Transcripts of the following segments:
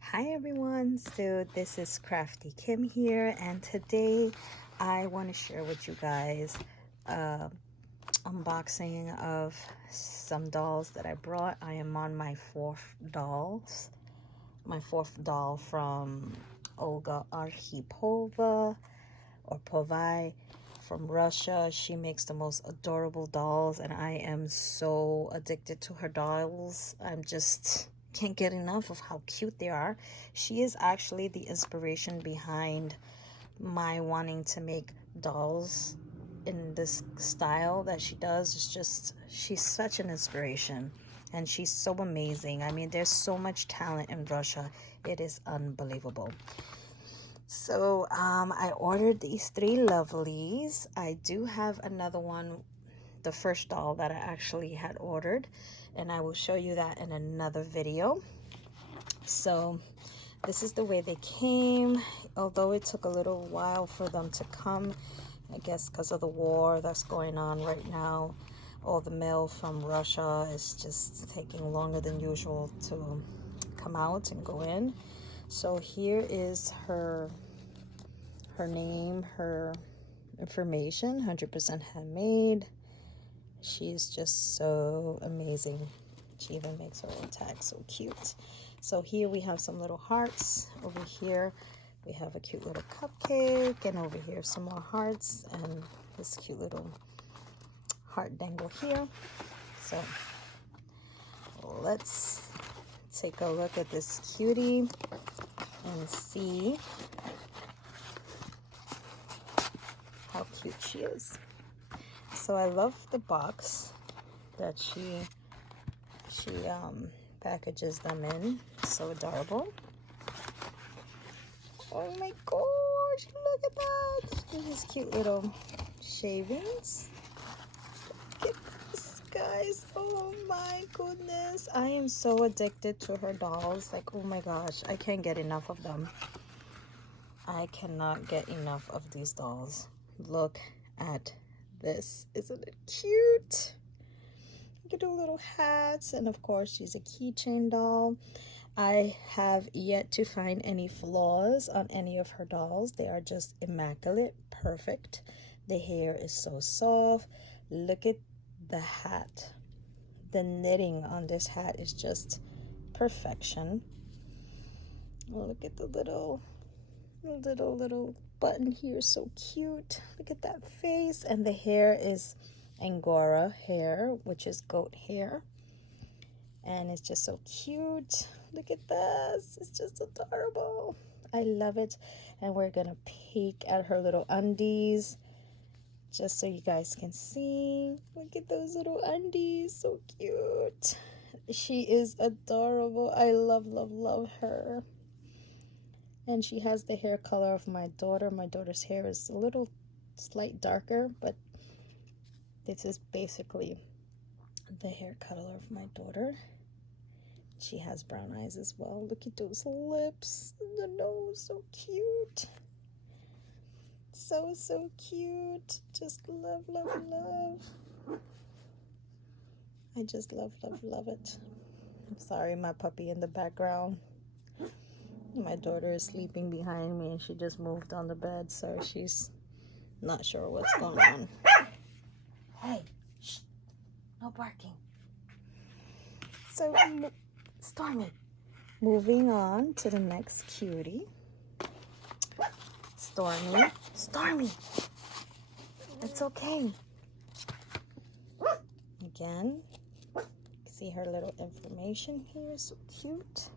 Hi everyone, so this is Crafty Kim here, and today I want to share with you guys unboxing of some dolls that I brought. I am on my fourth doll from Olga Arhipova or Povai from Russia. She makes the most adorable dolls, and I am so addicted to her dolls. I'm just can't get enough of how cute they are. She is actually the inspiration behind my wanting to make dolls in this style that she does. It's just, she's such an inspiration and she's so amazing. I mean, there's so much talent in Russia. It is unbelievable. So I ordered these three lovelies. I do have another one, the first doll that I actually had ordered, and I will show you that in another video. So this is the way they came, although it took a little while for them to come, I guess because of the war that's going on right now. All the mail from Russia is just taking longer than usual to come out and go in. So here is her name, her information, 100% handmade. She's just so amazing. She even makes her own tag, so cute. So here we have some little hearts. Over here we have a cute little cupcake, and over here some more hearts and this cute little heart dangle here. So let's take a look at this cutie and see how cute she is. So I love the box that she packages them in. So adorable. Oh my gosh, look at that. These cute little shavings. Look at this, guys. Oh my goodness. I am so addicted to her dolls. Like, oh my gosh, I can't get enough of them. I cannot get enough of these dolls. Look at this. Isn't it cute? Look at the little hats, and of course she's a keychain doll. I have yet to find any flaws on any of her dolls. They are just immaculate, perfect. The hair is so soft. Look at the hat. The knitting on this hat is just perfection. Look at the little button here, so cute. Look at that face, and the hair is Angora hair, which is goat hair, and it's just so cute. Look at this, it's just adorable. I love it. And we're gonna peek at her little undies just so you guys can see. Look at those little undies, so cute. She is adorable. I love her. And she has the hair color of my daughter. My daughter's hair is a little slight darker, but this is basically the hair color of my daughter. She has brown eyes as well. Look at those lips, the nose, so cute. So cute. Just love. I just love it. I'm sorry, my puppy in the background. My daughter is sleeping behind me and she just moved on the bed, so she's not sure what's going on. Hey, shh, no barking. So, Stormy, moving on to the next cutie. Stormy, it's okay. Again, see her little information here, so cute.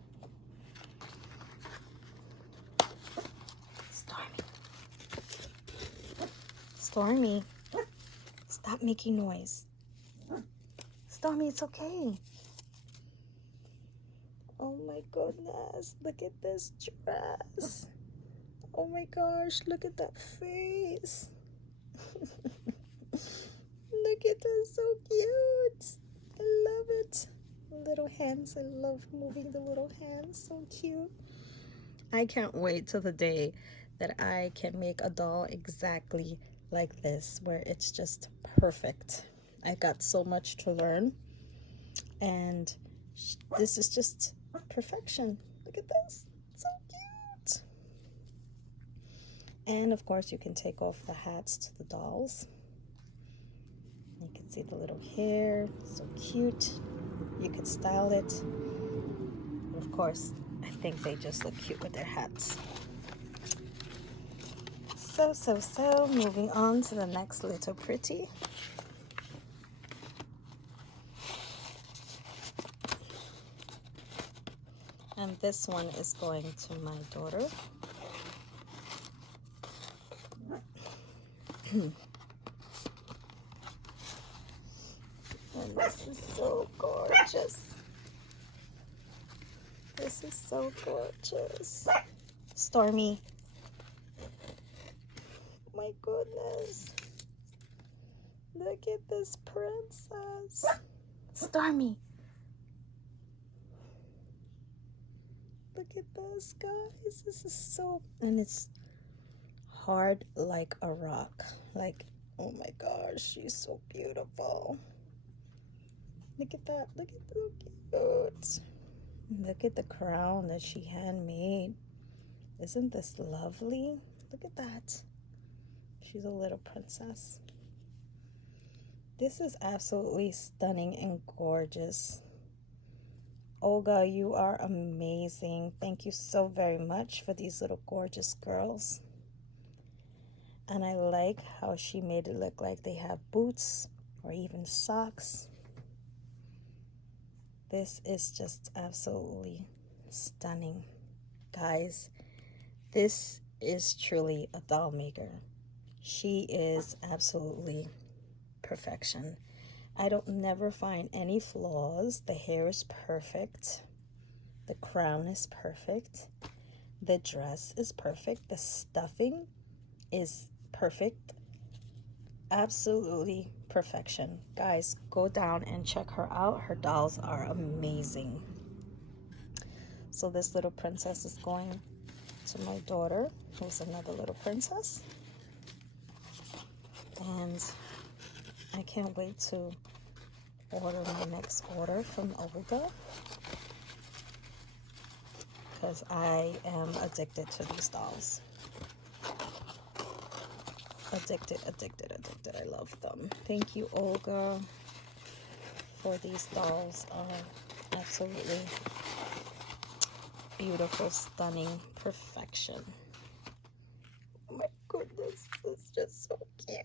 Stormy, stop making noise. Stormy, it's okay. Oh my goodness, look at this dress. Oh my gosh, look at that face. Look at that, so cute. I love it. Little hands, I love moving the little hands, so cute. I can't wait till the day that I can make a doll exactly like this, where it's just perfect. I got so much to learn, and this is just perfection. Look at this. so cute. And of course, you can take off the hats to the dolls. You can see the little hair, so cute. You could style it. And of course, I think they just look cute with their hats. So, moving on to the next little pretty. And this one is going to my daughter. And this is so gorgeous. This is so gorgeous. Stormy. My goodness. Look at this princess. Stormy. Look at this, guys. This is so... And it's hard like a rock. Like, oh my gosh, she's so beautiful. Look at that. Look at so cute. Look at the crown that she handmade. Isn't this lovely? Look at that. She's a little princess. This is absolutely stunning and gorgeous. Olga, you are amazing. Thank you so very much for these little gorgeous girls. And I like how she made it look like they have boots or even socks. This is just absolutely stunning. Guys, this is truly a doll maker. She is absolutely perfection. I don't never find any flaws. The hair is perfect. The crown is perfect. The dress is perfect. The stuffing is perfect. Absolutely perfection. Guys, go down and check her out. Her dolls are amazing. So this little princess is going to my daughter, who's another little princess. And I can't wait to order my next order from Olga, because I am addicted to these dolls. Addicted. I love them. Thank you, Olga, for these dolls. Are absolutely beautiful, stunning perfection. Oh my goodness, this is just so cute.